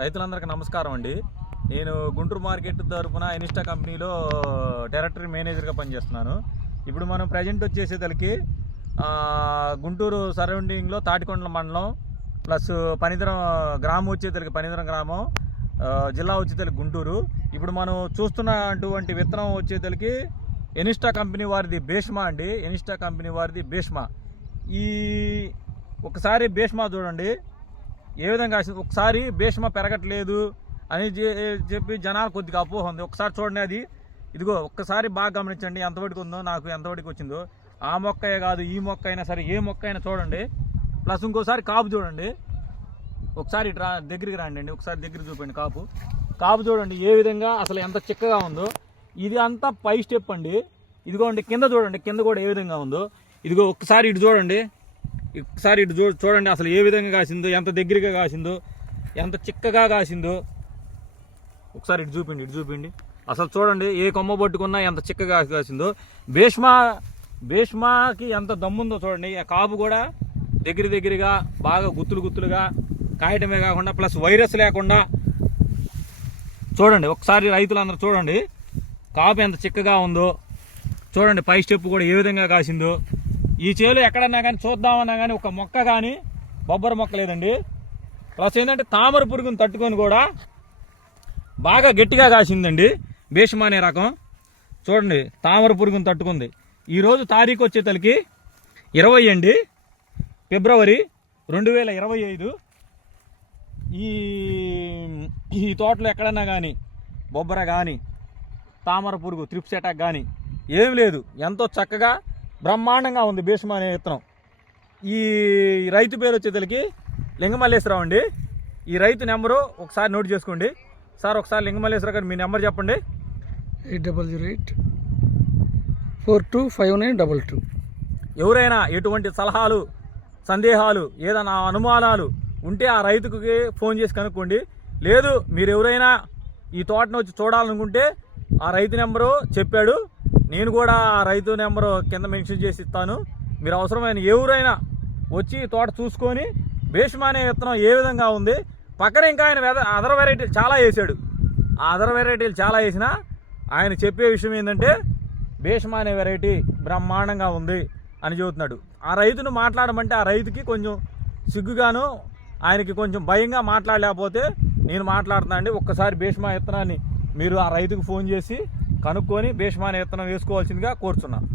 రైతులందరికీ నమస్కారం అండి. నేను గుంటూరు మార్కెట్ తరపున ఇన్స్టా కంపెనీలో టెరిటరీ మేనేజర్గా పనిచేస్తున్నాను. ఇప్పుడు మనం ప్రజెంట్ వచ్చేసేతలకి గుంటూరు సరౌండింగ్లో తాటికొండల మండలం ప్లస్ పనిదరం గ్రామం వచ్చేతలకి పనిదరం గ్రామం, జిల్లా వచ్చేతలకి గుంటూరు. ఇప్పుడు మనం చూస్తున్నటువంటి విత్తనం వచ్చేతలకి ఇన్స్టా కంపెనీ వారిది భీష్మా అండి. ఇన్స్టా కంపెనీ వారిది భీష్మా. ఈ ఒకసారి భీష్మా చూడండి ఏ విధంగా. ఒకసారి భీష్మా పెరగట్లేదు అని చెప్పి జనాలు కొద్దిగా అపోహ ఉంది. ఒకసారి చూడండి, అది ఇదిగో ఒక్కసారి బాగా గమనించండి ఎంతవరకు ఉందో, నాకు ఎంతవరకు వచ్చిందో. ఆ మొక్కయే కాదు ఈ మొక్క అయినా సరే, ఏ మొక్క అయినా చూడండి. ప్లస్ ఇంకోసారి కాపు చూడండి, ఒకసారి ఇట్లా దగ్గరికి రండి, ఒకసారి దగ్గర చూపండి. కాపు చూడండి ఏ విధంగా అసలు ఎంత చిక్కగా ఉందో. ఇది అంతా పై స్టెప్ అండి. ఇదిగోండి కింద చూడండి, కింద కూడా ఏ విధంగా ఉందో. ఇదిగో ఒక్కసారి ఇటు చూడండి, ఒకసారి ఇటు చూడండి అసలు ఏ విధంగా కాసిందో, ఎంత దగ్గరగా కాసిందో, ఎంత చిక్కగా కాసిందో. ఒకసారి ఇటు చూపిండి అసలు చూడండి ఏ కొమ్మ పట్టుకున్నా ఎంత చిక్కగా కాసిందో. భీష్మాకి ఎంత దమ్ముందో చూడండి. ఆ కాపు కూడా దగ్గరగా బాగా గుత్తులుగా కాయటమే కాకుండా ప్లస్ వైరస్ లేకుండా చూడండి. ఒకసారి రైతులందరూ చూడండి కాపు ఎంత చిక్కగా ఉందో చూడండి. పై స్టెప్ కూడా ఏ విధంగా కాసిందో. ఈ చేలు ఎక్కడన్నా కానీ చూద్దామన్నా కానీ ఒక మొక్క కానీ బొబ్బర మొక్క లేదండి. ప్లస్ ఏంటంటే తామర పురుగును తట్టుకొని కూడా బాగా గట్టిగా కాసిందండి భీష్మా అనే రకం. చూడండి తామర పురుగును తట్టుకుంది. ఈరోజు తారీఖు వచ్చేతలకి 20 అండి, ఫిబ్రవరి 2025. ఈ తోటలో ఎక్కడన్నా కానీ బొబ్బర కానీ తామర పురుగు త్రిప్స్ అటాక్ కానీ ఏం లేదు. ఎంతో చక్కగా బ్రహ్మాండంగా ఉంది భీష్మా అనే విత్తనం. ఈ రైతు పేరు వచ్చేతలకి లింగమల్లేశ్వరరావు అండి. ఈ రైతు నెంబరు ఒకసారి నోట్ చేసుకోండి సార్. ఒకసారి లింగమల్లేశ్వరరావు గారు మీ నెంబర్ చెప్పండి. 8008425922. ఎవరైనా ఎటువంటి సలహాలు సందేహాలు ఏదైనా అనుమానాలు ఉంటే ఆ రైతుకి ఫోన్ చేసి కనుక్కోండి. లేదు మీరు ఎవరైనా ఈ తోటను వచ్చి చూడాలనుకుంటే ఆ రైతు నెంబరు చెప్పాడు, నేను కూడా ఆ రైతు నెంబరు కింద మెన్షన్ చేసి ఇస్తాను. మీరు అవసరమైన ఎవరైనా వచ్చి తోట చూసుకొని భీష్మా అనే విత్తనం ఏ విధంగా ఉంది. పక్కన ఇంకా ఆయన అదర్ వెరైటీలు చాలా వేసాడు. ఆ అదర్ వెరైటీలు చాలా వేసినా ఆయన చెప్పే విషయం ఏంటంటే భీష్మా అనే వెరైటీ బ్రహ్మాండంగా ఉంది అని చెబుతున్నాడు. ఆ రైతును మాట్లాడమంటే ఆ రైతుకి కొంచెం సిగ్గుగాను ఆయనకి కొంచెం భయంగా మాట్లాడలేకపోతే నేను మాట్లాడుతున్నా అండి. ఒక్కసారి భీష్మా విత్తనాన్ని మీరు ఆ రైతుకు ఫోన్ చేసి కనుక్కొని భీష్మా అనే విత్తనం వేసుకోవాల్సిందిగా కోరుచున్నాను.